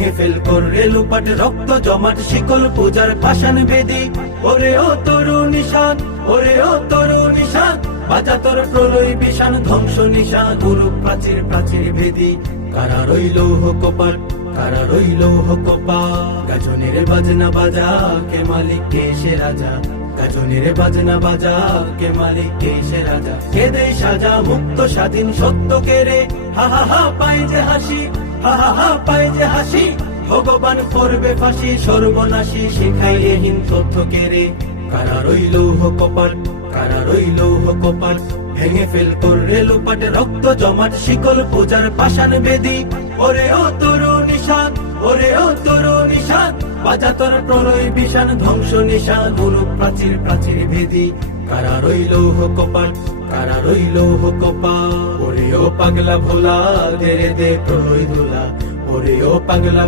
ভেঙে ফেল কররে লুপাট রক্ত জমাট শিকল পূজার পাষাণ বেদি। ওরে ও তরু নিশান, ওরে ও তরু নিশান, বাজা তোর প্রলয় বিষাণ ধ্বংস নিশান গুরু প্রাচীর প্রাচীর ভেদি। কারা রইল কপাট, কারা রইল কপাট, গাজনের বাজনা বাজা কে মালিক কে সে রাজা। গাজনের বাজনা বাজা কে মালিক কে সে রাজা। কে দেয় সাজা মুক্ত স্বাধীন সত্য কে রে, হা হা হা পায় যে হাসি, হা হা হা পায় যে হাসি। ভগবান করবে ফাঁসি সর্বনাশী শিখাইহীন তথ্য কে রে। কারা রইল কপাট, কারা রইল কপাট, ভেঙে ফেল কররে লুপাট রক্ত জমাট শিকল পূজার পাষাণ বেদি। ওরে ও তরু নিশান, ওরে ও তরু নিশান, বাজা তোর প্রলয় বিষাণ ধ্বংস নিশান গুরু প্রাচীর প্রাচীর ভেদি। কারা রইল কপাট, কারা রইল কপাট, ওরে ও পাগলা ভোলা দে রে দে প্রলয় দোলা। ওরে ও পাগলা